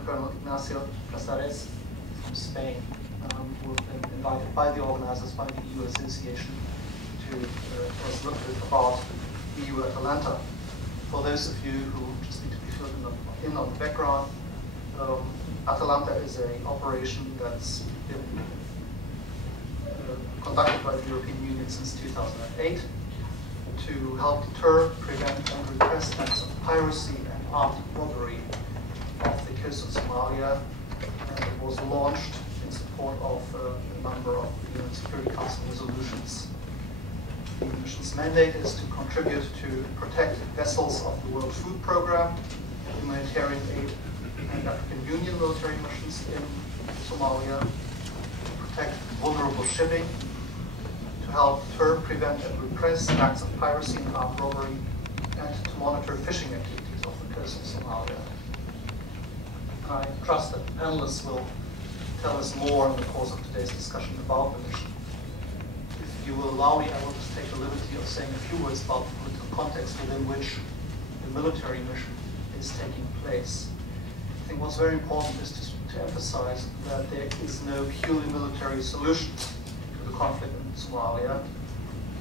Lieutenant Colonel Ignacio Casares from Spain, who have been invited by the organizers, by the EU Association, to tell us a little bit about EU ATALANTA. For those of you who just need to be filled in on the background, ATALANTA is an operation that's been conducted by the European Union since 2008 to help deter, prevent, and repress acts of piracy and armed robbery off the coast of Somalia. And it was launched in support of a number of UN Security Council resolutions. The mission's mandate is to contribute to protect vessels of the World Food Programme, humanitarian aid, and African Union military missions in Somalia, to protect vulnerable shipping, to help deter, prevent, and repress acts of piracy and armed robbery, and to monitor fishing activities off the coast of Somalia. I trust that panelists will tell us more in the course of today's discussion about the mission. If you will allow me, I will just take the liberty of saying a few words about the political context within which the military mission is taking place. I think what's very important is to emphasize that there is no purely military solution to the conflict in Somalia,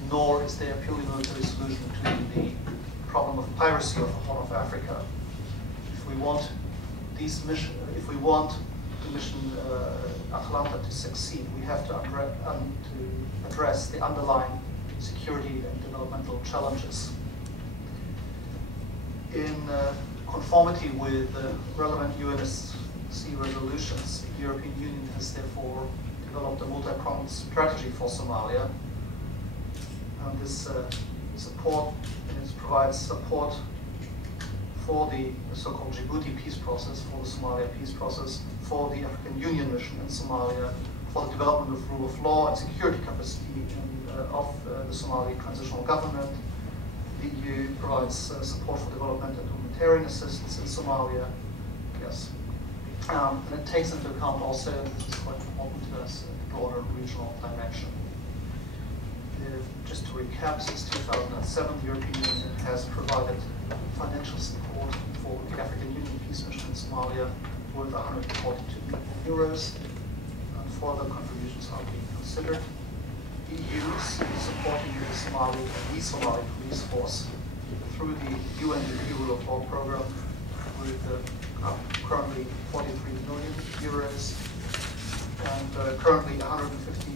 nor is there a purely military solution to the problem of piracy of the Horn of Africa. If we want the mission ATALANTA to succeed, we have to address the underlying security and developmental challenges. In conformity with relevant UNSC resolutions, the European Union has therefore developed a multi-pronged strategy for Somalia. And this provides support for the so-called Djibouti peace process, for the Somalia peace process, for the African Union mission in Somalia, for the development of rule of law and security capacity of the Somali transitional government. The EU provides support for development and humanitarian assistance in Somalia. Yes. And it takes into account also, and this is quite important to us, the broader regional dimension. Just to recap, since 2007, the European Union has provided financial support for the African Union peace mission in Somalia worth 142 million euros. And further contributions are being considered. The EU is supporting the Somali police force through the UNDP Rule of Law program with currently 43 million euros. And currently 150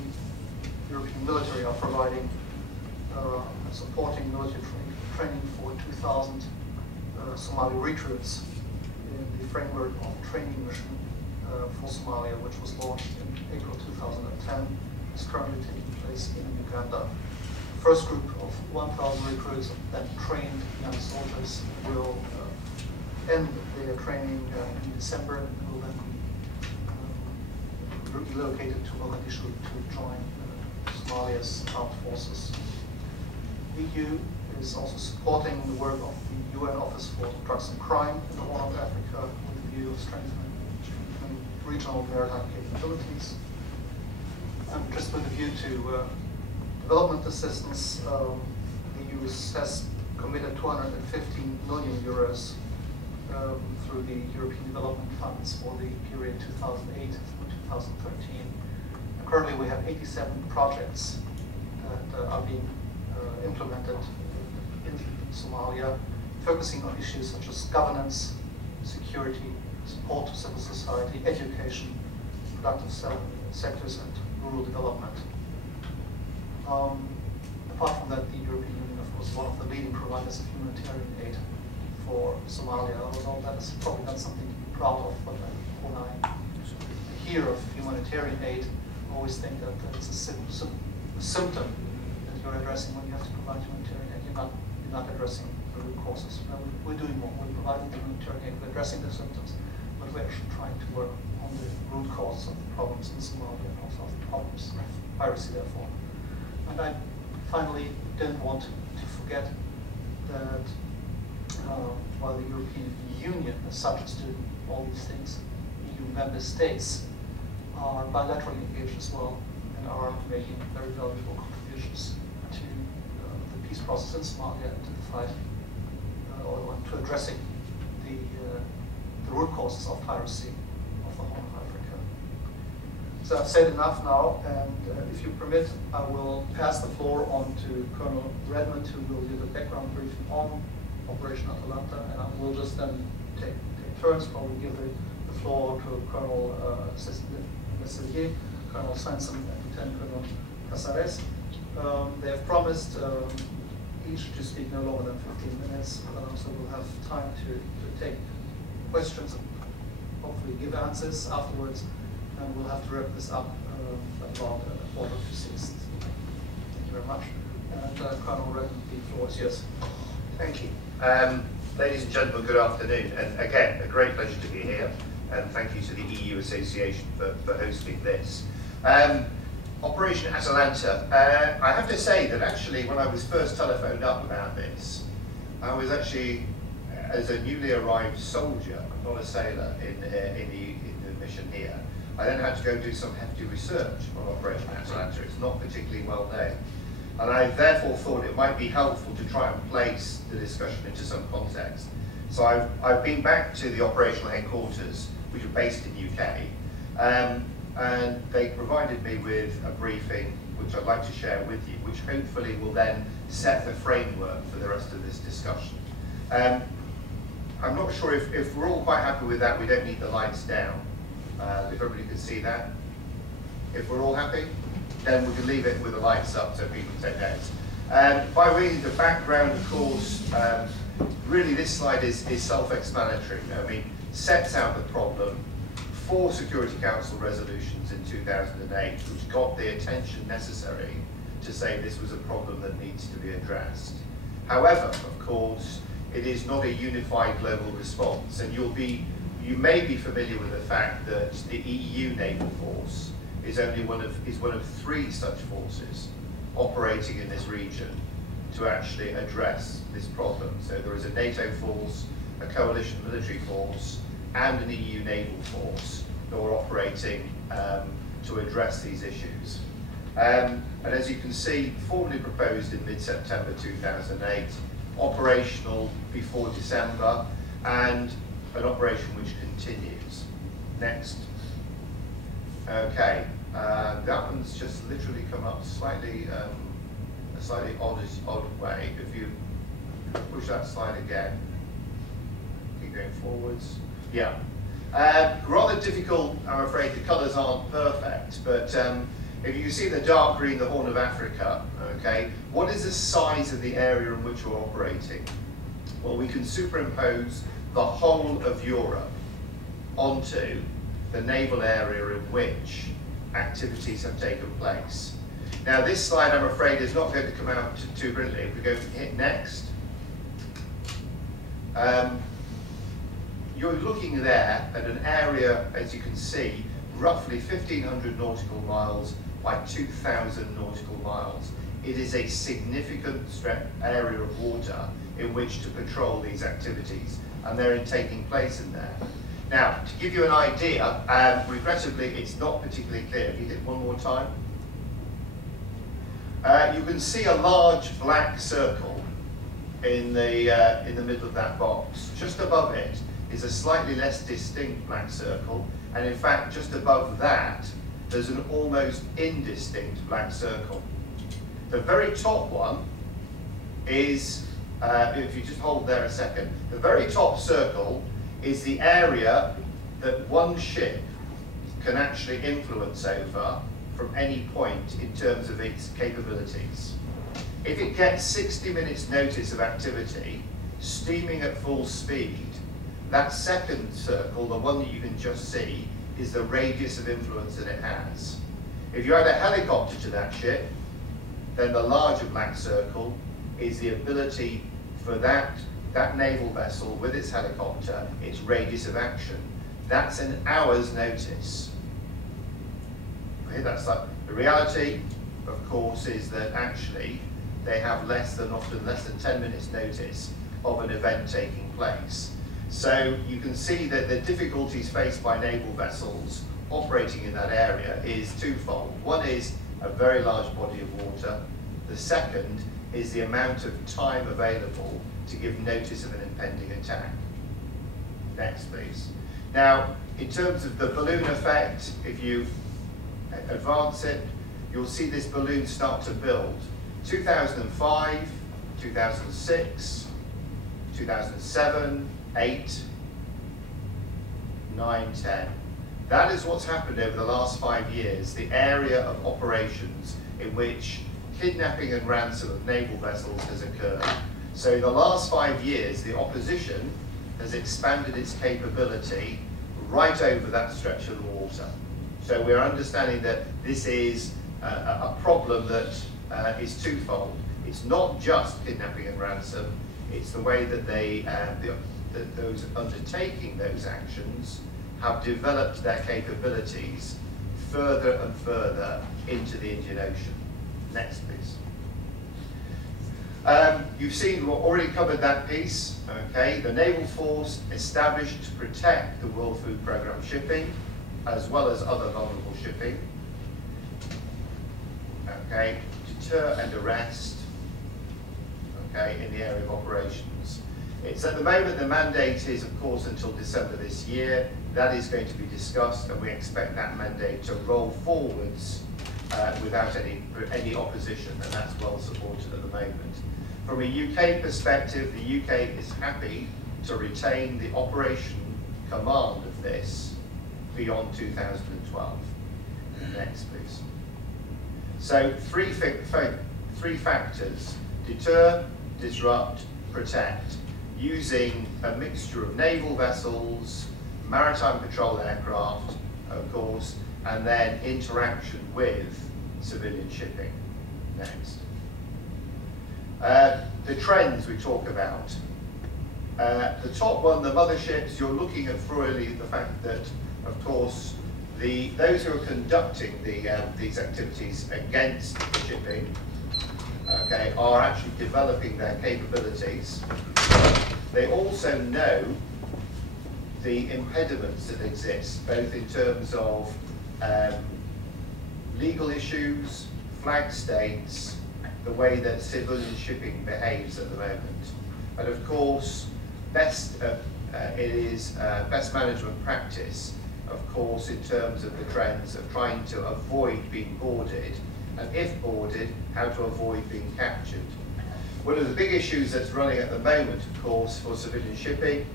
European military are providing supporting military training for 2,000 Somali recruits in the framework of training mission for Somalia, which was launched in April 2010, is currently taking place in Uganda. The first group of 1,000 recruits that trained young soldiers will end their training in December and will then be relocated to Mogadishu to join Somalia's armed forces. The EU is also supporting the work of the UN Office for Drugs and Crime in the Horn of Africa with the view of strengthening regional maritime capabilities. And just with a view to development assistance, the EU has committed 215 million euros through the European Development Funds for the period 2008 through 2013. And currently we have 87 projects that are being implemented in Somalia, focusing on issues such as governance, security, support to civil society, education, productive sectors, and rural development. Apart from that, the European Union, of course, is one of the leading providers of humanitarian aid for Somalia, although that is probably not something to be proud of, but when I hear of humanitarian aid, I always think that it's a symptom that you're addressing when you have to provide humanitarian aid. You're not addressing the root causes. Well, we're doing more. We're providing the humanitarian aid. We're addressing the symptoms, but we're actually trying to work on the root causes of the problems in Somalia and also of the problems of piracy, therefore. And I finally don't want to forget that while the European Union as such is doing all these things, EU member states are bilaterally engaged as well and are making very valuable contributions to the peace process in Somalia and to the fight or to addressing the the root causes of piracy of the Horn of Africa. So I've said enough now, and if you permit, I will pass the floor on to Colonel Redmond, who will do the background briefing on Operation Atalanta, and I will just then take turns, probably give the floor to Colonel Meselier, Colonel Svensson, and Lieutenant Colonel Casares. They have promised each to speak no longer than 15 minutes, so we'll have time to take questions and hopefully give answers afterwards, and we'll have to wrap this up about 5:45. Thank you very much. And Colonel Redmond, the floor is yours. Thank you. Ladies and gentlemen, good afternoon. And again, a great pleasure to be here. And thank you to the EU Association for hosting this. Operation Atalanta. I have to say that actually when I was first telephoned up about this, I was actually, as a newly arrived soldier, not a sailor in the mission here, I then had to go do some hefty research on Operation Atalanta. It's not particularly well known. And I therefore thought it might be helpful to try and place the discussion into some context. So I've been back to the operational headquarters, which are based in UK, and they provided me with a briefing, which I'd like to share with you, which hopefully will then set the framework for the rest of this discussion. I'm not sure if we're all quite happy with that, we don't need the lights down. If everybody could see that. If we're all happy, then we can leave it with the lights up so people take notes. By way of the background, of course, really this slide is self-explanatory. I mean, sets out the problem, 4 Security Council resolutions in 2008, which got the attention necessary to say this was a problem that needs to be addressed. However, of course, it is not a unified global response, and you may be familiar with the fact that the EU naval force is only one of 3 such forces operating in this region to actually address this problem. So there is a NATO force, a coalition military force, and an EU naval force that are operating to address these issues. And as you can see, formally proposed in mid-September 2008, operational before December, and an operation which continues. Next. Okay, that one's just literally come up slightly, a slightly odd way. If you push that slide again, keep going forwards. Yeah, rather difficult. I'm afraid the colours aren't perfect, but if you see the dark green, the Horn of Africa. Okay, what is the size of the area in which we're operating? Well, we can superimpose the whole of Europe onto the naval area in which activities have taken place. Now this slide, I'm afraid, is not going to come out too brilliantly. If we go hit next, you're looking there at an area, as you can see, roughly 1,500 nautical miles by 2,000 nautical miles. It is a significant area of water in which to patrol these activities, and they're taking place in there. Now, to give you an idea, regrettably, it's not particularly clear. If you hit one more time, you can see a large black circle in the middle of that box. Just above it is a slightly less distinct black circle, and in fact, just above that, there's an almost indistinct black circle. The very top one is, if you just hold there a second, the very top circle is the area that one ship can actually influence over from any point in terms of its capabilities. If it gets 60 minutes notice of activity, steaming at full speed, that second circle, the one that you can just see, is the radius of influence that it has. If you add a helicopter to that ship, then the larger black circle is the ability for that naval vessel with its helicopter, its radius of action. That's an hour's notice. Okay, that's like, the reality, of course, is that actually they have often less than 10 minutes notice of an event taking place. So you can see that the difficulties faced by naval vessels operating in that area is twofold. One is a very large body of water. The second is the amount of time available to give notice of an impending attack. Next, please. Now, in terms of the balloon effect, if you advance it, you'll see this balloon start to build. 2005, 2006, 2007, 8, 9, 10. That is what's happened over the last 5 years, the area of operations in which kidnapping and ransom of naval vessels has occurred. So in the last 5 years, the opposition has expanded its capability right over that stretch of the water. So we're understanding that this is a problem that is twofold. It's not just kidnapping and ransom, it's the way that those undertaking those actions have developed their capabilities further and further into the Indian Ocean. Next, please. You've seen, we've already covered that piece, okay? The naval force established to protect the World Food Programme shipping, as well as other vulnerable shipping. Okay, deter and arrest, okay, in the area of operations. It's at the moment, the mandate is, of course, until December this year. That is going to be discussed, and we expect that mandate to roll forwards without any opposition, and that's well supported at the moment. From a UK perspective, the UK is happy to retain the operation command of this beyond 2012. Next, please. So three factors: deter, disrupt, protect, using a mixture of naval vessels, maritime patrol aircraft, of course, and then interaction with civilian shipping. Next. The trends we talk about. The top one, the motherships, you're looking at really the fact that, of course, those who are conducting these activities against the shipping, okay, are actually developing their capabilities. They also know the impediments that exist, both in terms of legal issues, flag states, the way that civilian shipping behaves at the moment. And of course, it is best management practice, of course, in terms of the trends of trying to avoid being boarded, and if boarded, how to avoid being captured. One of the big issues that's running at the moment, of course, for civilian shipping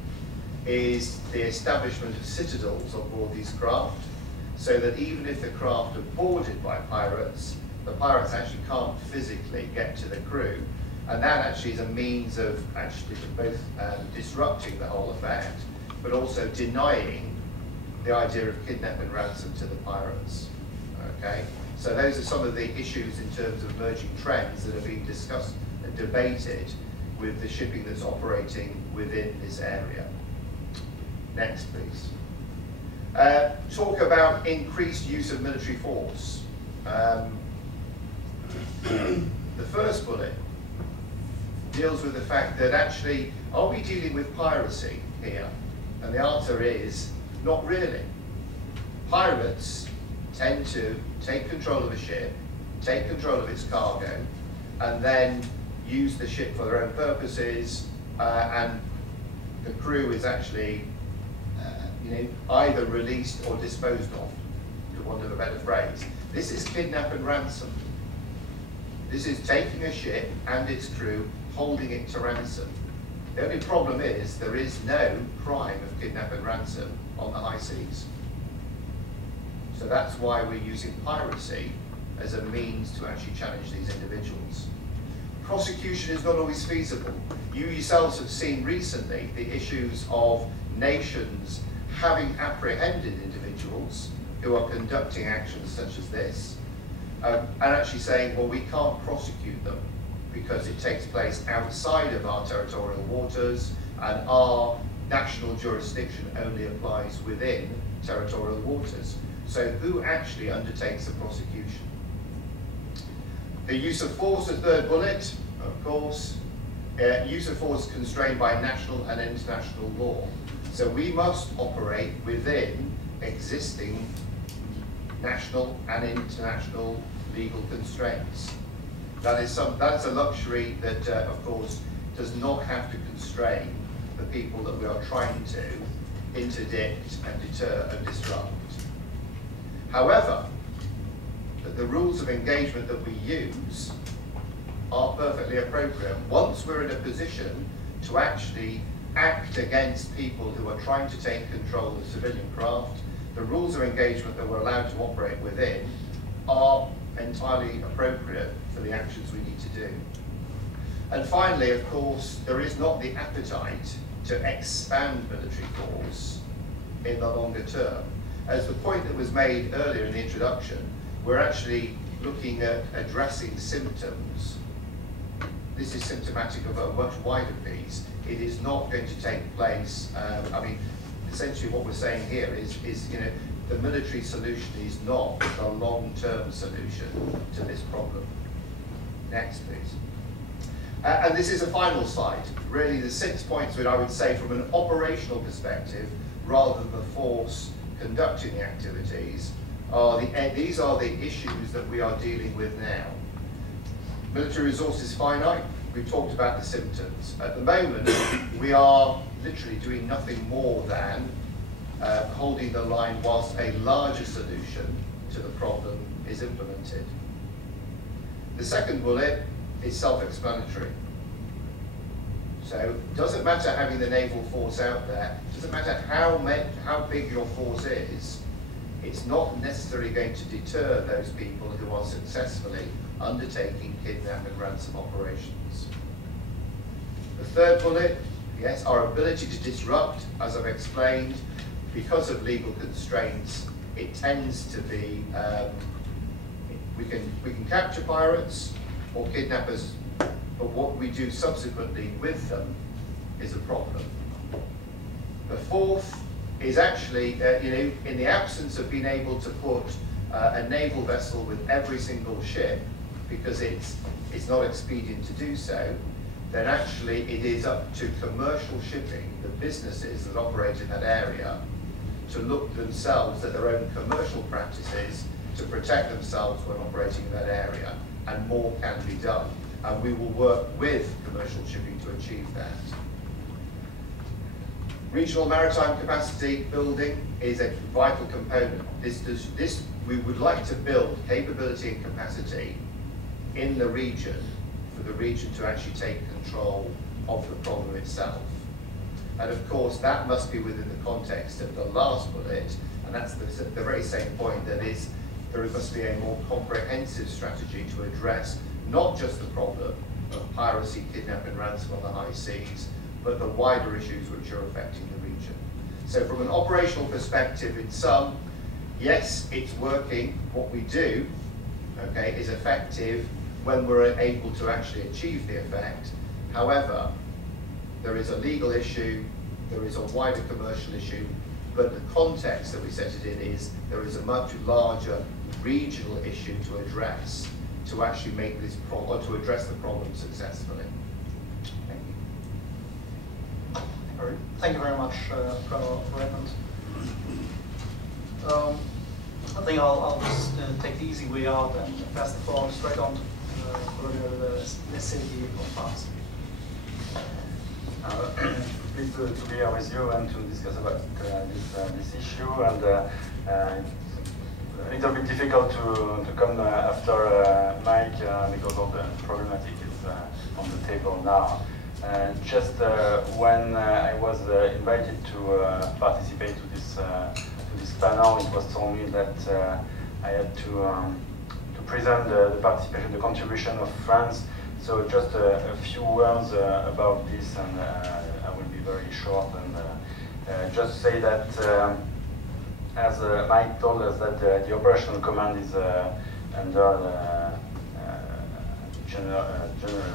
is the establishment of citadels on board these craft, so that even if the craft are boarded by pirates, the pirates actually can't physically get to the crew, and that actually is a means of actually both disrupting the whole effect, but also denying the idea of kidnap and ransom to the pirates. Okay, so those are some of the issues in terms of emerging trends that are being discussed and debated with the shipping that's operating within this area. Next, please. Talk about increased use of military force. The first bullet deals with the fact that actually, are we dealing with piracy here? And the answer is, not really. Pirates tend to take control of a ship, take control of its cargo, and then use the ship for their own purposes, and the crew is actually either released or disposed of, to want of a better phrase. This is kidnap and ransom. This is taking a ship and its crew, holding it to ransom. The only problem is there is no crime of kidnap and ransom on the high seas. So that's why we're using piracy as a means to actually challenge these individuals. Prosecution is not always feasible. You yourselves have seen recently the issues of nations having apprehended individuals who are conducting actions such as this, and actually saying, well, we can't prosecute them because it takes place outside of our territorial waters, and our national jurisdiction only applies within territorial waters. So who actually undertakes the prosecution? The use of force, the third bullet, of course, use of force constrained by national and international law. So we must operate within existing national and international legal constraints. That's a luxury that, of course, does not have to constrain the people that we are trying to interdict and deter and disrupt. However, the rules of engagement that we use are perfectly appropriate. Once we're in a position to actually act against people who are trying to take control of civilian craft, the rules of engagement that we're allowed to operate within are entirely appropriate for the actions we need to do. And finally, of course, there is not the appetite to expand military force in the longer term. As the point that was made earlier in the introduction, we're actually looking at addressing symptoms. This is symptomatic of a much wider piece. It is not going to take place, I mean, essentially what we're saying here is the military solution is not the long-term solution to this problem. Next, please. And this is a final slide. Really, the 6 points that I would say from an operational perspective, rather than the force conducting the activities, these are the issues that we are dealing with now. Military resources finite. We've talked about the symptoms. At the moment, we are literally doing nothing more than holding the line whilst a larger solution to the problem is implemented. The second bullet is self-explanatory. So it doesn't matter having the naval force out there, it doesn't matter how big your force is, it's not necessarily going to deter those people who are successfully undertaking kidnap and ransom operations. The third bullet, yes, our ability to disrupt, as I've explained, because of legal constraints, it tends to be, we can capture pirates or kidnappers, but what we do subsequently with them is a problem. The fourth is actually, in the absence of being able to put a naval vessel with every single ship, because it's not expedient to do so, then actually it is up to commercial shipping, the businesses that operate in that area, to look themselves at their own commercial practices to protect themselves when operating in that area, and more can be done. And we will work with commercial shipping to achieve that. Regional maritime capacity building is a vital component. We would like to build capability and capacity in the region for the region to actually take control of the problem itself. And of course, that must be within the context of the last bullet, and that's the very same point, that is, there must be a more comprehensive strategy to address not just the problem of piracy, kidnap and ransom on the high seas, but the wider issues which are affecting the region. So from an operational perspective, in sum, yes, it's working. What we do, okay, is effective when we're able to actually achieve the effect. However, there is a legal issue, there is a wider commercial issue, but the context that we set it in is there is a much larger regional issue to address to actually make this problem, or to address the problem successfully. Thank you. Thank you very much, Colonel Raymond. I think I'll just take the easy way out and pass the floor straight on to Colonel Nessetti of France. Pleased to be here with you and to discuss about this issue. And a little bit difficult to come after Mike because of the problematic is on the table now. Just when I was invited to participate to this panel, it was told me that I had to present the participation, the contribution of France. So just a few words about this, and I will be very short, and just say that as Mike told us that the operational command is under the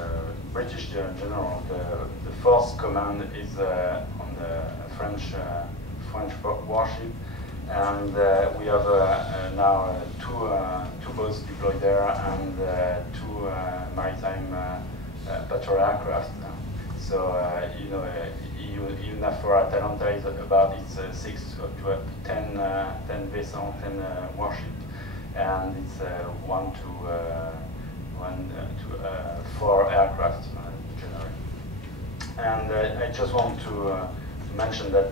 British general. The force command is on the French warship, and we have now two boats deployed there and two maritime patrol aircraft. So EU NAVFOR ATALANTA is about its 10 vessels, 10 warships, and it's 1 to 4 aircraft generally. And I just want to mention that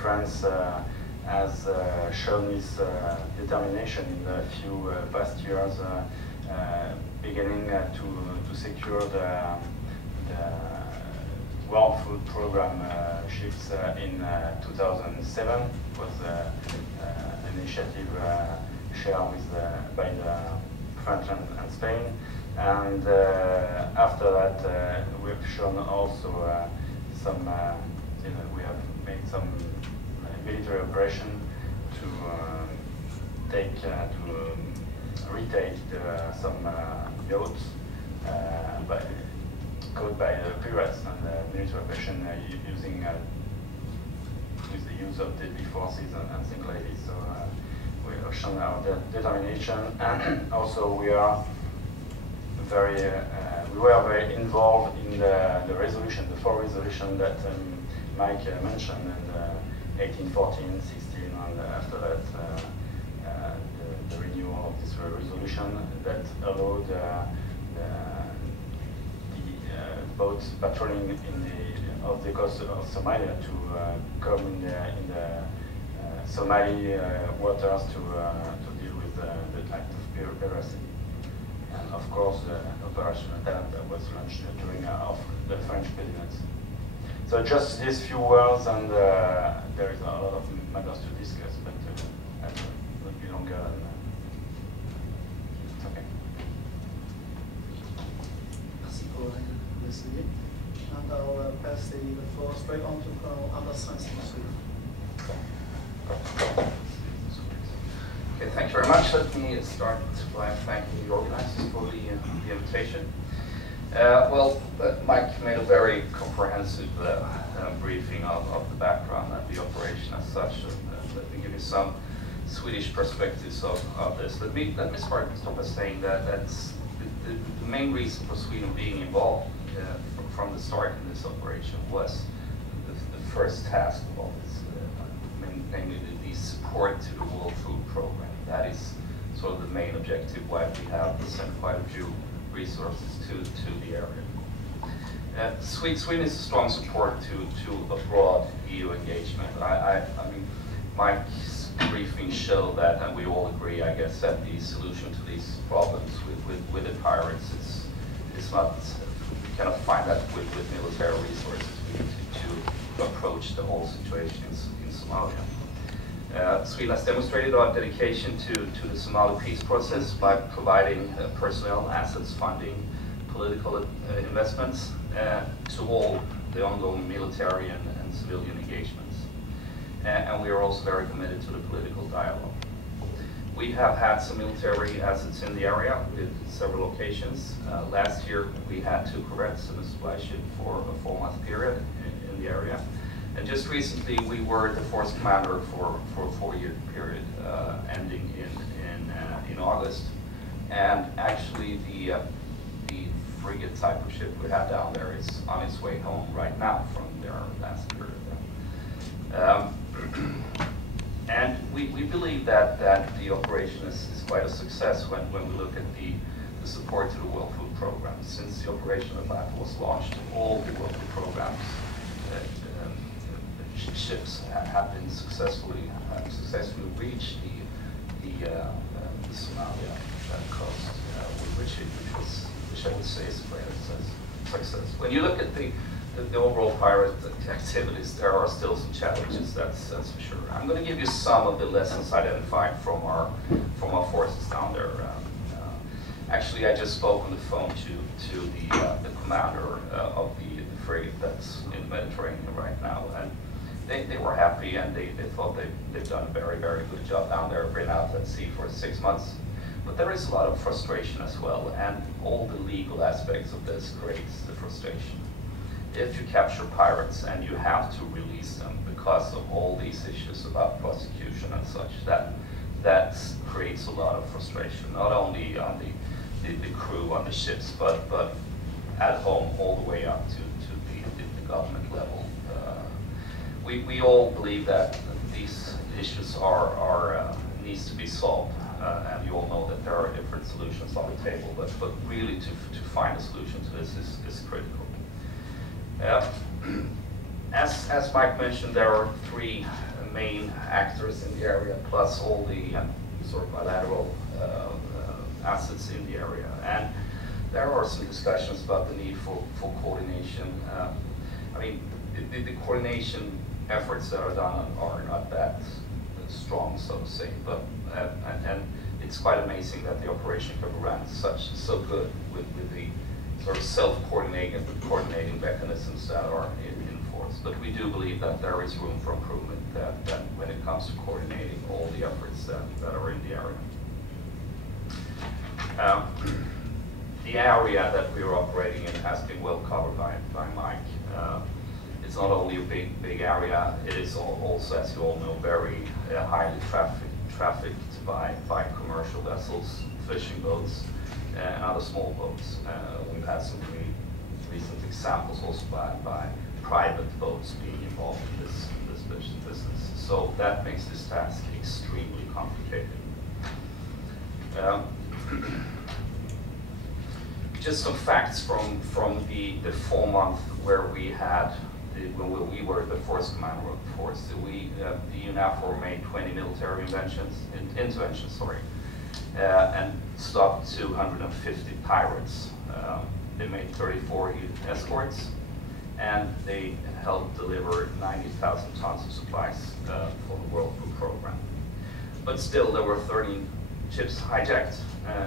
France has shown its determination in the few past years, beginning to secure the World Food Program ships in 2007. It was an initiative shared by the France and Spain. And after that, we've shown also some, we have made some military operation to retake some yachts caught by the pirates, and military operation using with the use of deadly forces and things like this. So we have shown our determination, and also we are we were very involved in the resolution, the 4 resolution that Mike mentioned, in 18, 14, 16, and after that the renewal of this resolution that allowed boats patrolling off the coast of Somalia to come in the Somali waters to deal with the act of piracy. And of course, the Operation ATALANTA was launched during the French presidency. So just these few words, and there is a lot of matters to discuss, but I will be longer than it's okay. Merci for listening. And I'll pass the floor straight on to Colonel Anders Svensson. Okay, thank you very much. Let me start by thanking the organizers for the invitation. Well, Mike made a very comprehensive briefing of the background and the operation as such. Let me give you some Swedish perspectives of this. Let me start by saying that that's the main reason for Sweden being involved from the start in this operation was the first task of all this, namely the support to the World Food Program. That is sort of the main objective why we have sent quite a few resources to the area. Sweden is a strong supporter to a broad EU engagement. I mean, Mike's briefing showed that, and we all agree, I guess, that the solution to these problems with the pirates is not, we cannot find that with military resources. We need to approach the whole situation in Somalia. Sweden has demonstrated our dedication to the Somali peace process by providing personnel, assets, funding, political investments to all the ongoing military and civilian engagements. And we are also very committed to the political dialogue. We have had some military assets in the area with several locations. Last year we had 2 corvettes and a supply ship for a 4-month period in the area. And just recently, we were the force commander for a 4-year period, ending in August. And actually, the frigate type of ship we have down there is on its way home right now from their last period. And we believe that the operation is quite a success when we look at the support to the World Food Program. Since the Operation ATALANTA was launched, all the World Food Programs ships have been successfully reached the Somalia coast, which I would say is a great success. When you look at the overall pirate activities, there are still some challenges. That's for sure. I'm going to give you some of the lessons identified from our forces down there. Actually, I just spoke on the phone to the commander of the frigate that's in the Mediterranean right now, and they were happy, and they thought they've done a very, very good job down there, been out at sea for 6 months. But there is a lot of frustration as well, and all the legal aspects of this creates the frustration. If you capture pirates and you have to release them because of all these issues about prosecution and such, that creates a lot of frustration, not only on the crew on the ships, but at home all the way up to the government level. We all believe that these issues needs to be solved, and you all know that there are different solutions on the table, but really to find a solution to this is critical. As Mike mentioned, there are three main actors in the area, plus all the sort of bilateral assets in the area. And there are some discussions about the need for coordination. I mean, the coordination efforts that are done are not that strong, so to say, but and it's quite amazing that the operation can run so good with the sort of coordinating mechanisms that are in force. But we do believe that there is room for improvement that when it comes to coordinating all the efforts that are in the area. The area that we are operating in has been well covered by Mike. It's not only a big area, it is also, as you all know, very highly trafficked by commercial vessels, fishing boats, and other small boats. We've had some really recent examples also by private boats being involved in this business. So that makes this task extremely complicated. Just some facts from the 4 month where we had when we were the force commander of the force. The NAVFOR made 20 military interventions, and stopped 250 pirates. They made 34 escorts, and they helped deliver 90,000 tons of supplies for the World Food Program. But still, there were 13 ships hijacked,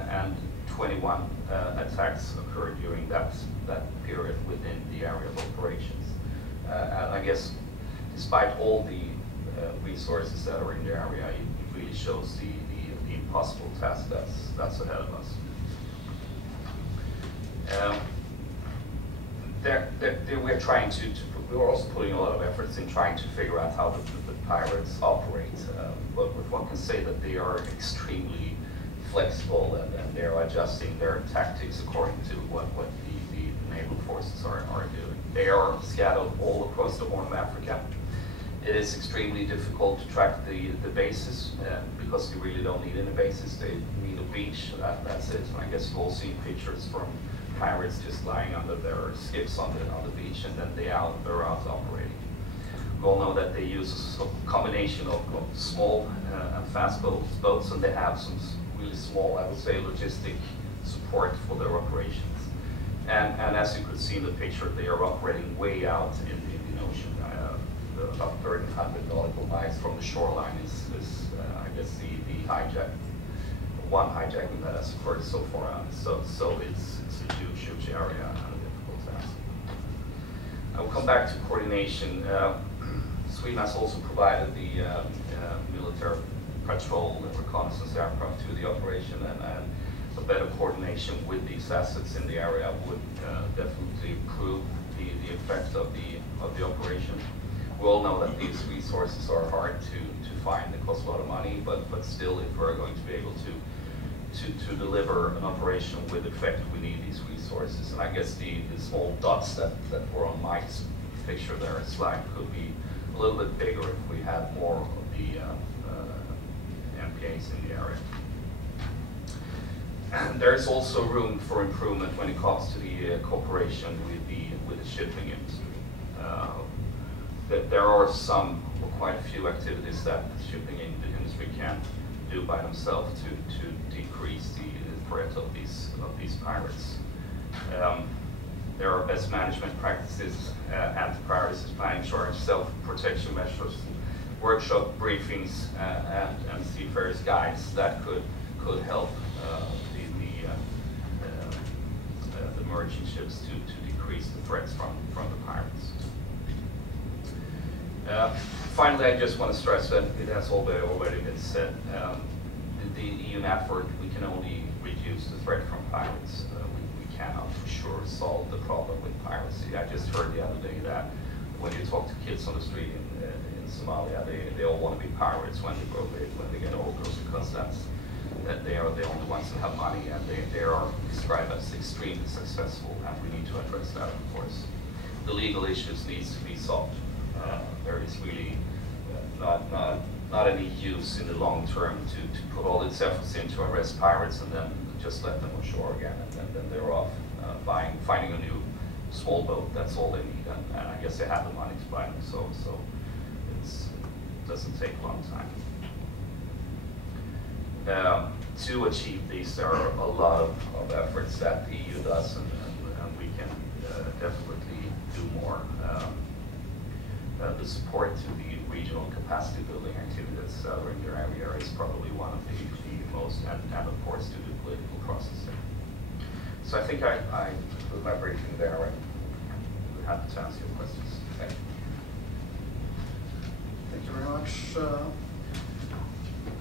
and 21 attacks occurred during that period within the area of operations. And I guess, despite all the resources that are in the area, it really shows the impossible task that's ahead of us. We're also putting a lot of efforts in trying to figure out how the pirates operate. But one can say that they are extremely flexible, and they're adjusting their tactics according to what the naval forces are doing. They are scattered all across the Horn of Africa. It is extremely difficult to track the bases because you really don't need any bases. They need a beach, that's it. And I guess you've all seen pictures from pirates just lying under their skiffs on the beach, and then they're out operating. We all know that they use a combination of small and fast boats, and they have some really small, I would say, logistic support for their operations. And as you could see in the picture, they are operating way out in the ocean. About 1,300 nautical miles from the shoreline is I guess, the one hijacking that has occurred so far. So it's a huge area and a difficult task. I will come back to coordination. Sweden has also provided the military patrol and reconnaissance aircraft to the operation, and a better coordination with these assets in the area would definitely improve the effect of the operation. We all know that these resources are hard to find. They cost a lot of money, but still, if we're going to be able to deliver an operation with effect, we need these resources. And I guess the small dots that were on Mike's picture there, slide, could be a little bit bigger if we had more of the MPAs in the area. And there's also room for improvement when it comes to the cooperation with the shipping industry. That there are some, or quite a few activities that the shipping industry can do by themselves to decrease the threat of these pirates. There are best management practices, anti-piracy planning charge, self-protection measures, workshop briefings, and seafarers guides that could help the merchant ships to decrease the threats from the pirates. Finally, I just want to stress that it has already been said. The EU NAVFOR, we can only reduce the threat from pirates. We cannot for sure solve the problem with piracy. I just heard the other day that when you talk to kids on the street in Somalia, they all want to be pirates when they get older, because that they are the only ones that have money, and they are described as extremely successful, and we need to address that, of course. The legal issues needs to be solved. There is really not any use in the long term to put all its efforts in to arrest pirates and then just let them ashore again, and then they're off finding a new small boat. That's all they need, and I guess they have the money to buy them. So it doesn't take a long time. To achieve these, there are a lot of efforts that the EU does, and we can definitely do more. The support to the regional capacity building activities in your area is probably one of the most, and of course to the political process there. So I think I put my briefing there, right? We're happy to answer your questions. Thank you. Thank you very much,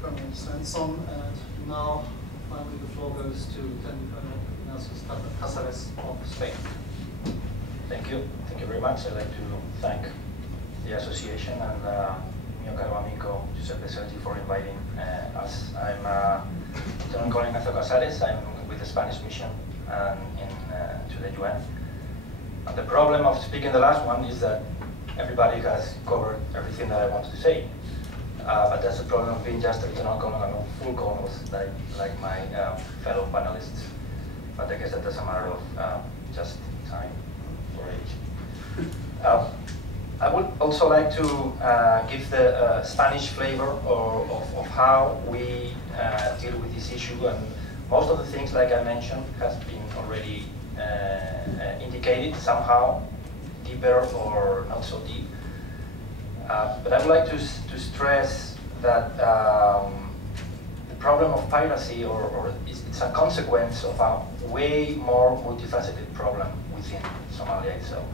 Colonel Svensson. And now, finally, the floor goes to Lieutenant Colonel Ignacio Casares of Spain. Thank you. Thank you very much. I'd like to thank the association and mio caro amico Giuseppe Sergi for inviting us. I'm Lieutenant Colonel Ignacio Casares. I'm with the Spanish mission to the UN. And the problem of speaking the last one is that everybody has covered everything that I wanted to say. But that's the problem of being just a lieutenant colonel and not full colonels like my fellow panelists. But I guess that doesn't matter of just time or age. I would also like to give the Spanish flavor of how we deal with this issue, and most of the things, like I mentioned, has been already indicated somehow, deeper or not so deep. But I would like to stress that the problem of piracy it's a consequence of a way more multifaceted problem within Somalia itself.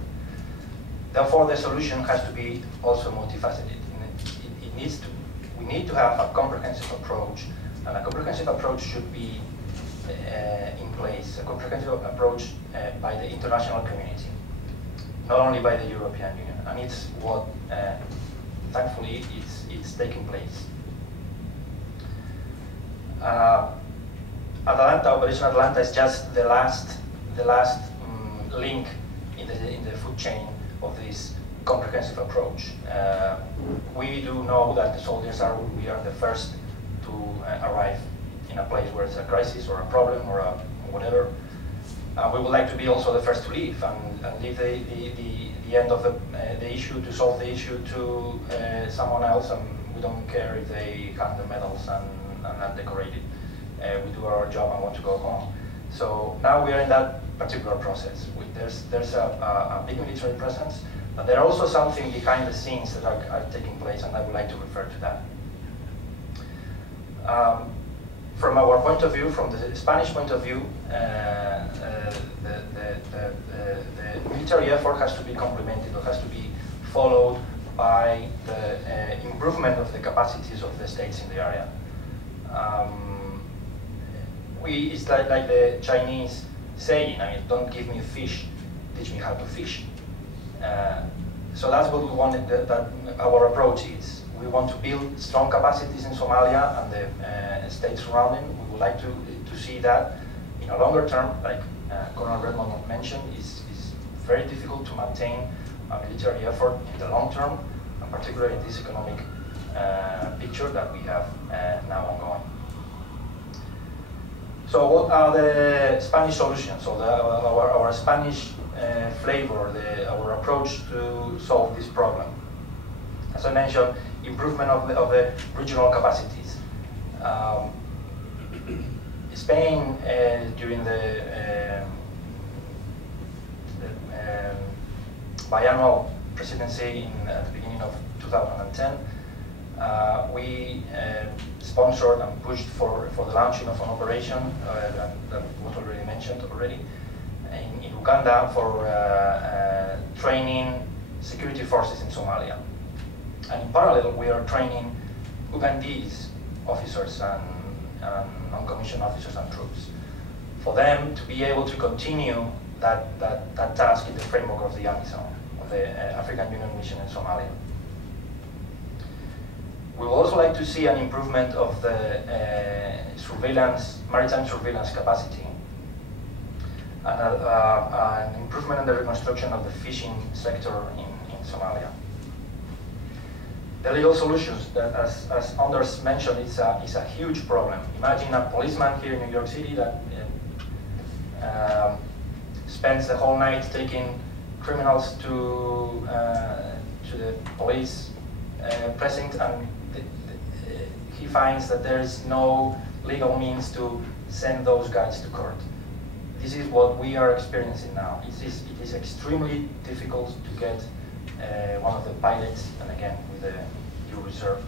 Therefore, the solution has to be also multifaceted. We need to have a comprehensive approach, and a comprehensive approach should be in place, a comprehensive approach by the international community, not only by the European Union. And it's what, thankfully, it's taking place. Operation Atalanta is just the last link in the food chain of this comprehensive approach. We do know that the soldiers we are the first to arrive in a place where it's a crisis or a problem or whatever. We would like to be also the first to leave and leave the end of the issue, to solve the issue to someone else, and we don't care if they have the medals and not decorated. We do our job and want to go home. So now we are in that particular process. There's a big military presence, but there are also something behind the scenes that are taking place, and I would like to refer to that. From our point of view, from the Spanish point of view, the military effort has to be complemented, or has to be followed by the improvement of the capacities of the states in the area. It's like the Chinese saying, I mean, don't give me fish, teach me how to fish. So that's what we wanted, that our approach is. We want to build strong capacities in Somalia and the states surrounding. We would like to see that in a longer term, like Colonel Redmond mentioned, is very difficult to maintain a military effort in the long term, and particularly in this economic picture that we have now ongoing. So what are the Spanish solutions? So our Spanish flavor, our approach to solve this problem. As I mentioned, improvement of the regional capacities. Spain, during the biannual presidency at the beginning of 2010, we sponsored and pushed for the launching of an operation that was already mentioned in Uganda for training security forces in Somalia. And in parallel, we are training Ugandese officers and non-commissioned officers and troops for them to be able to continue that task in the framework of the AMISOM, of the African Union Mission in Somalia. We would also like to see an improvement of the maritime surveillance capacity, and an improvement in the reconstruction of the fishing sector in Somalia. The legal solutions, that, as Anders mentioned, is a huge problem. Imagine a policeman here in New York City that spends the whole night taking criminals to the police precinct, and he finds that there is no legal means to send those guys to court. This is what we are experiencing now. It is extremely difficult to get one of the pilots, and again with the due reserve,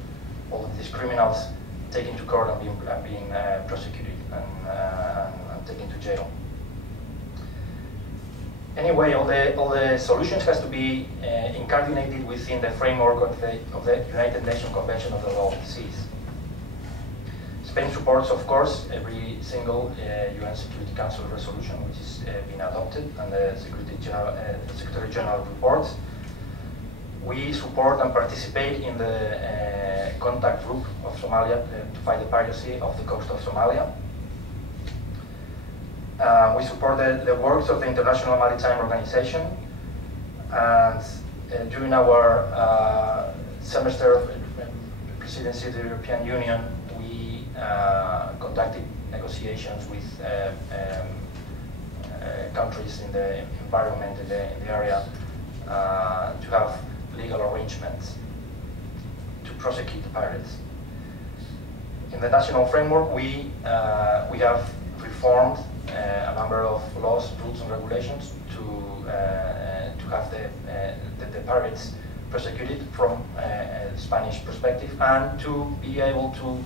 all of these criminals taken to court and being prosecuted and taken to jail. Anyway, all the solutions has to be incardinated within the framework of the United Nations Convention of the Law of the Seas. Spain supports, of course, every single UN Security Council resolution which is being adopted, and the Secretary General reports. We support and participate in the contact group of Somalia to fight the piracy off the coast of Somalia. We support the works of the International Maritime Organization, and during our semester of presidency of the European Union, we conducted negotiations with countries in the environment, in the area, to have legal arrangements to prosecute the pirates. In the national framework, we have reformed a number of laws, rules, and regulations to have the pirates prosecuted from a Spanish perspective, and to be able to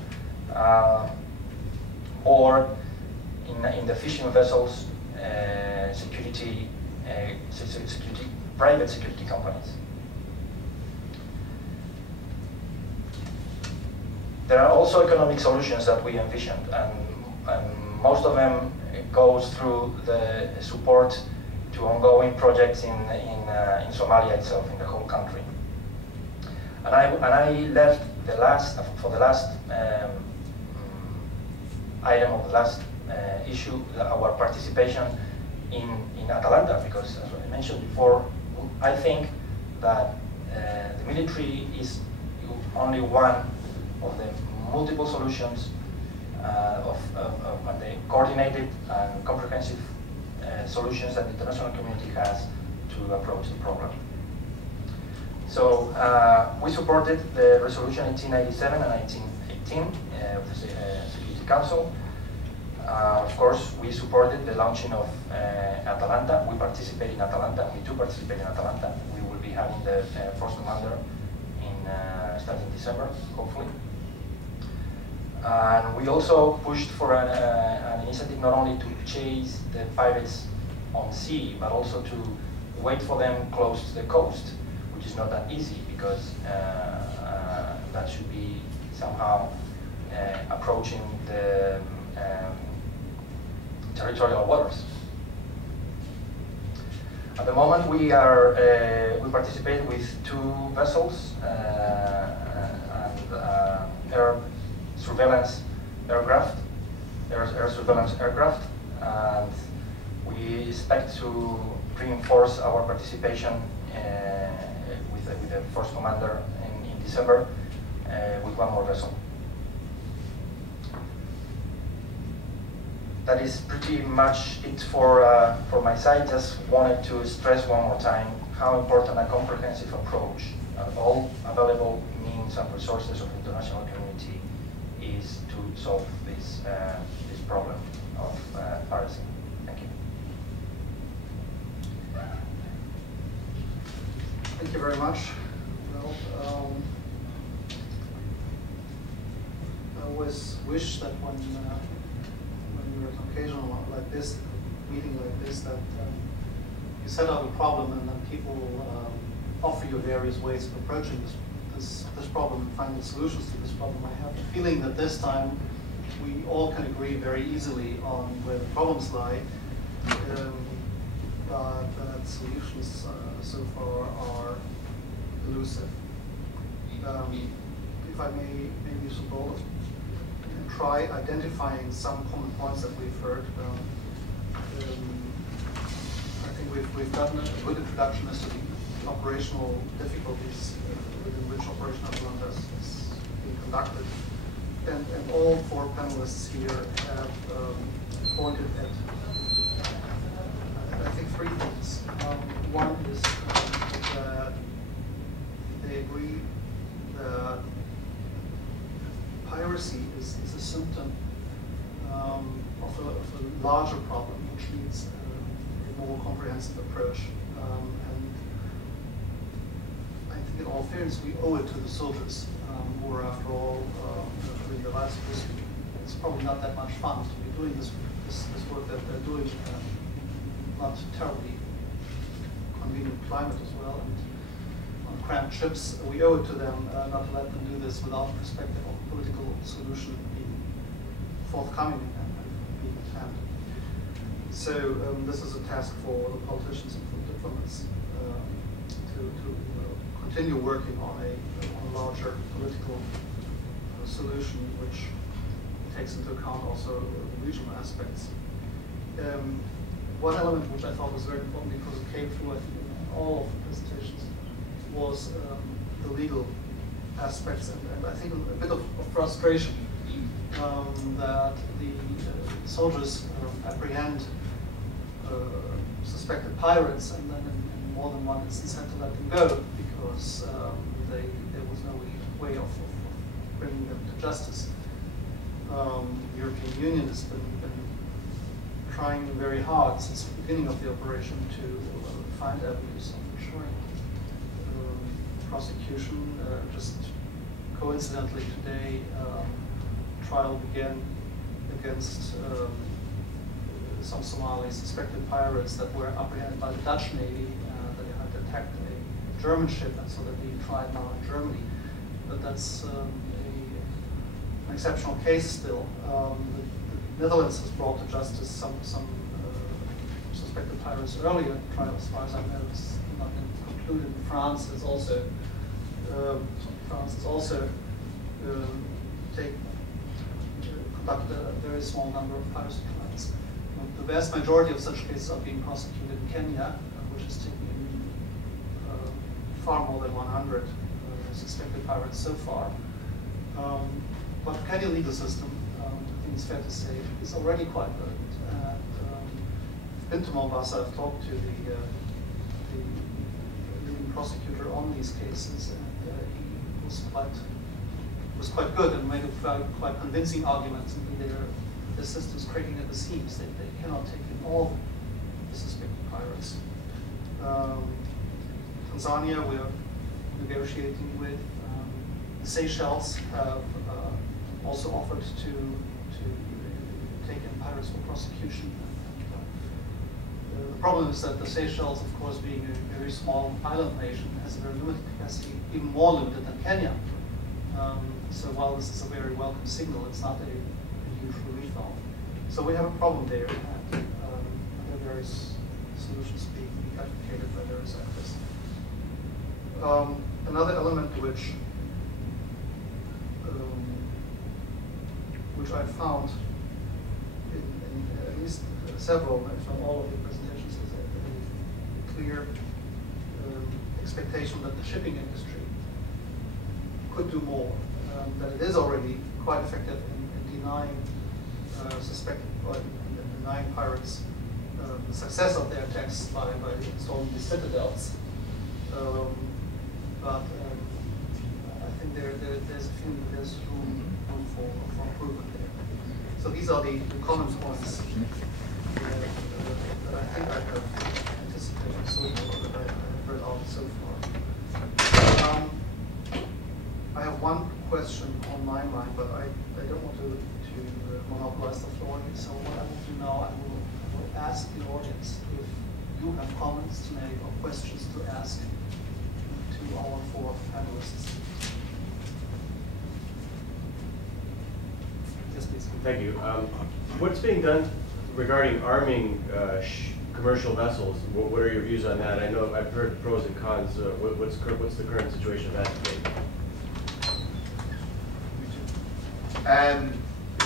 board in the fishing vessels private security companies. There are also economic solutions that we envisioned, and most of them goes through the support to ongoing projects in Somalia itself, in the whole country. And I left the last item of the last issue, our participation in ATALANTA, because as I mentioned before, I think that the military is only one of the multiple solutions of the coordinated and comprehensive solutions that the international community has to approach the problem. So we supported the resolution 1887 and 1818 of the Security Council. Of course, we supported the launching of ATALANTA. We participate in ATALANTA. We do participate in ATALANTA. We will be having the first commander starting December, hopefully. And we also pushed for an initiative not only to chase the pirates on sea, but also to wait for them close to the coast, which is not that easy, because that should be somehow approaching the territorial waters. At the moment, we participate with 2 vessels and air surveillance aircraft, and we expect to reinforce our participation with the first commander in December with 1 more vessel. That is pretty much it for my side. Just wanted to stress one more time how important a comprehensive approach of all available means and resources of the international community is to solve this problem of piracy. Thank you. Thank you very much. Well, I always wish that when you're at an occasion like this, a meeting like this, that you set out a problem and then people offer you various ways of approaching this problem and finding solutions to this problem. I have the feeling that this time we all can agree very easily on where the problems lie, but that solutions so far are elusive. If I may use a bold and try identifying some common points that we've heard. I think we've gotten a good introduction as to the operational difficulties within which Operation ATALANTA is being conducted. And all 4 panelists here have pointed at I think three things. One is that they agree that piracy is a symptom of a larger problem, which needs a more comprehensive approach. And I think in all fairness, we owe it to the soldiers, who are, after all, doing their lives risky. It's probably not that much fun to be doing this work that they're doing, not terribly convenient climate as well, and on cramped ships. We owe it to them not to let them do this without perspective of political solution being forthcoming and being at hand. So this is a task for the politicians and for the diplomats to continue working on a larger political solution, which takes into account also the regional aspects. One element which I thought was very important, because it came through, I think, in all of the presentations, was the legal aspects, and I think a bit of frustration that the soldiers apprehend suspected pirates, and then in more than one instance had to let them go because there was no way of bringing them to justice. The European Union has been trying very hard since the beginning of the operation to find avenues of ensuring prosecution. Just coincidentally today, trial began against some Somali suspected pirates that were apprehended by the Dutch Navy, that had attacked a German ship, and so they're being tried now in Germany. But that's an exceptional case still. The Netherlands has brought to justice some suspected pirates earlier. Trial, as far as I know, has not been concluded. France has also conducted a very small number of piracy trials. The vast majority of such cases are being prosecuted in Kenya, which is taking far more than 100 suspected pirates so far. But the Kenyan legal system, I think it's fair to say, is already quite good. And I've been to Mombasa, I've talked to the leading prosecutor on these cases, and he was quite good and made a quite convincing arguments. And their system's cracking at the seams. They cannot take in all the suspected pirates. Tanzania, we are negotiating with. The Seychelles have also offered to take in pirates for prosecution. The problem is that the Seychelles, of course, being a very small island nation, has a very limited capacity, even more limited than Kenya. So while this is a very welcome signal, it's not a huge relief valve. So we have a problem there, and there are various solutions being advocated by various actors. Another element which I found in at least several, if not all of the presentations, is a clear expectation that the shipping industry could do more, that it is already quite effective in denying denying pirates the success of their attacks by installing these citadels. But I think there's a feeling that there's room for improvement there. So these are the common points that I think I have anticipated so far, that I've read out so far. I have one question on my mind, but I don't want to monopolize the floor here. So what I will do now, I will ask the audience if you have comments to make or questions to ask to our four panelists. Yes, please. Thank you. What's being done regarding arming commercial vessels? What are your views on that? I know I've heard pros and cons. What's the current situation of that debate?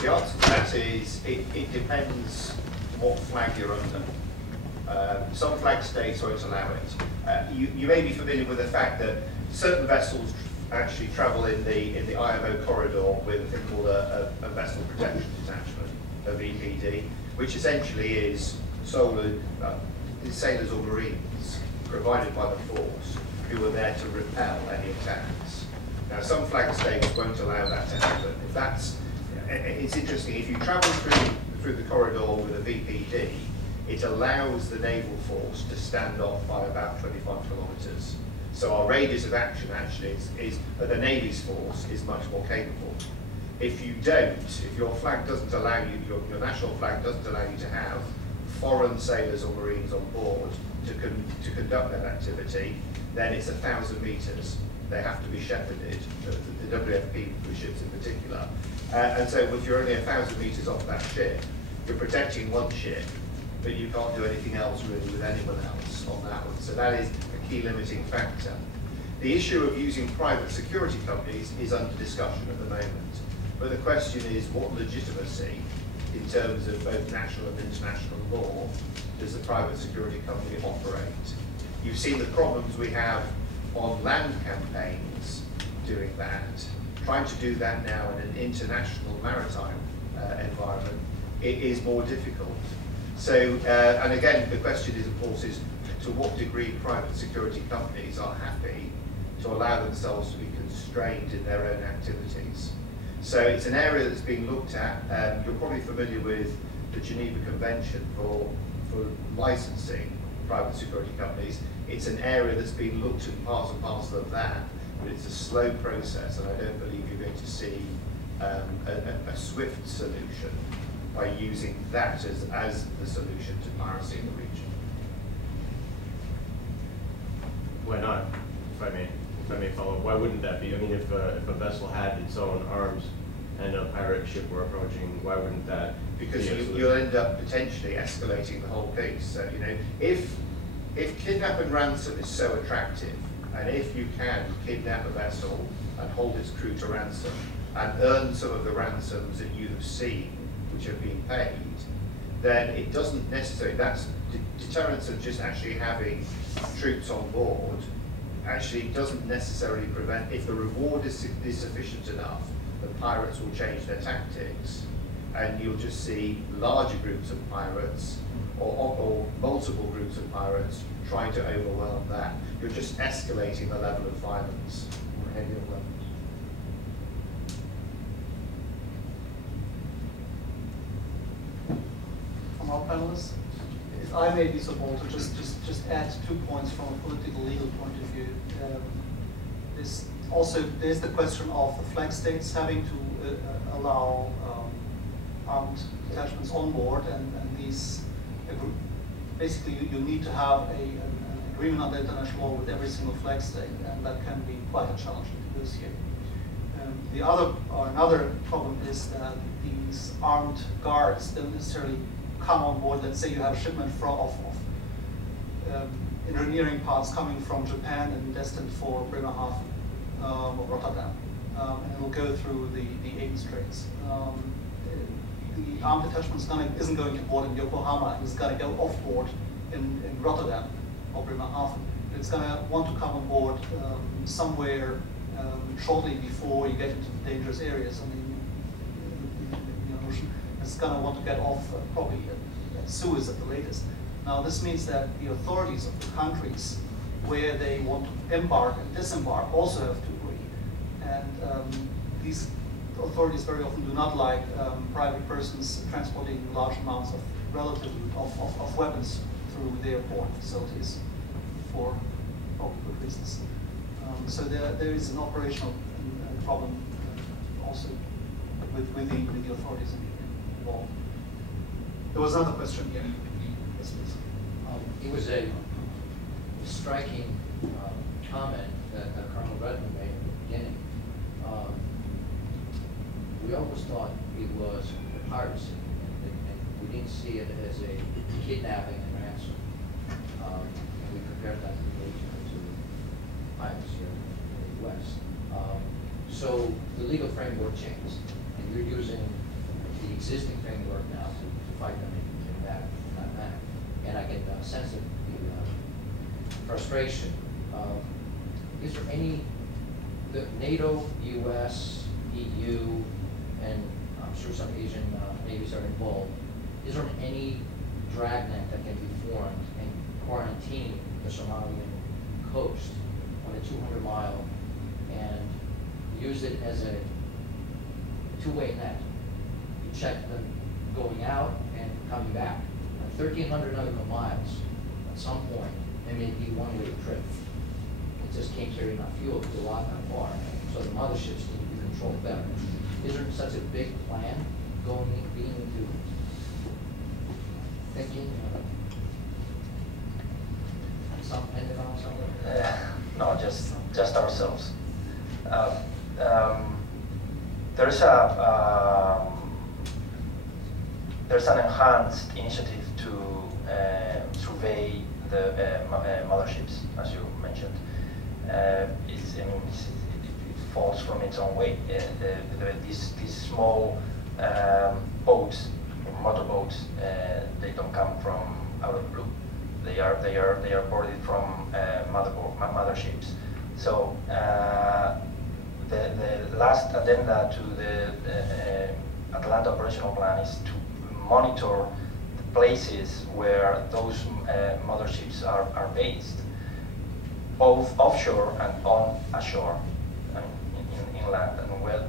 The answer to that is it depends what flag you're under. Some flag states won't allow it. You may be familiar with the fact that certain vessels actually travel in the IMO corridor with a thing called a vessel protection detachment, a VPD, which essentially is solely the sailors or marines provided by the force who are there to repel any attacks. Now, some flag states won't allow that to happen. If that's, it's interesting, if you travel through the corridor with a VPD, it allows the naval force to stand off by about 25 kilometres. So our radius of action actually is the Navy's force is much more capable. If you don't, if your flag doesn't allow you, your national flag doesn't allow you to have foreign sailors or marines on board to conduct that activity, then it's 1,000 metres. They have to be shepherded, the WFP ships in particular. And so if you're only 1,000 metres off that ship, you're protecting one ship, but you can't do anything else really with anyone else on that one. So that is a key limiting factor. The issue of using private security companies is under discussion at the moment. But the question is, what legitimacy, in terms of both national and international law, does the private security company operate? You've seen the problems we have on land campaigns doing that. Trying to do that now in an international maritime environment, it is more difficult. So, and again, the question is, of course, is to what degree private security companies are happy to allow themselves to be constrained in their own activities. So it's an area that's being looked at. You're probably familiar with the Geneva Convention for licensing private security companies. It's an area that's being looked at part and parcel of that, but it's a slow process, and I don't believe you're going to see a swift solution by using that as the solution to piracy in the region. Why not? If I may follow, why wouldn't that be? I mean, if a vessel had its own arms and a pirate ship were approaching, why wouldn't that? Because you'll end up potentially escalating the whole piece. So, you know, if kidnap and ransom is so attractive, and if you can kidnap a vessel and hold its crew to ransom and earn some of the ransoms that you have seen, which have been paid, then it doesn't necessarily, that's deterrence of just actually having troops on board actually doesn't necessarily prevent, if the reward is sufficient enough, the pirates will change their tactics, and you'll just see larger groups of pirates or multiple groups of pirates trying to overwhelm that. You're just escalating the level of violence on a heavier level. From our panelists, if I may be so bold to just add 2 points from a political legal point of view. There's the question of the flag states having to allow armed detachments on board, and these basically you need to have an agreement under international law with every single flag state, and that can be quite a challenge to negotiate. Another problem is that these armed guards don't necessarily come on board. Let's say you have a shipment of engineering parts coming from Japan and destined for Bremerhaven or Rotterdam, and it will go through the Aden Straits. The armed detachment isn't going to board in Yokohama, it's going to go off board in Rotterdam or Bremerhaven. It's going to want to come on board somewhere shortly before you get into the dangerous areas in the ocean. It's going to want to get off probably at Suez at the latest. Now this means that the authorities of the countries where they want to embark and disembark also have to agree. And these authorities very often do not like private persons transporting large amounts of weapons through their port facilities for probably good reasons. So there is an operational problem also with the authorities involved. There was another question here. Yes, please. It was a striking comment that Colonel Redmond made at the beginning. We always thought it was a piracy, and we didn't see it as a kidnapping and ransom. And we compared that to pirates here in the West. So the legal framework changed, and you're using the existing framework now to fight them in that manner. And I can sense the frustration. Is there any, the NATO, US, EU, and I'm sure some Asian navies are involved, is there any dragnet that can be formed and quarantine the Somalian coast on a 200-mile and use it as a two-way net. You check them going out and coming back. At 1,300 nautical miles, at some point, it may be one-way trip. It just can't carry enough fuel to go out that far. So the motherships need to be controlled better. Is there such a big plan being into thinking some Pentagon somewhere? No, just ourselves. There's an enhanced initiative to survey the motherships, as you mentioned. It falls from its own weight. These small boats, motorboats, they don't come from out of the blue. They are boarded from motherships. So the last addenda to the Atalanta operational plan is to monitor the places where those motherships are based, both offshore and on ashore, in inland, and where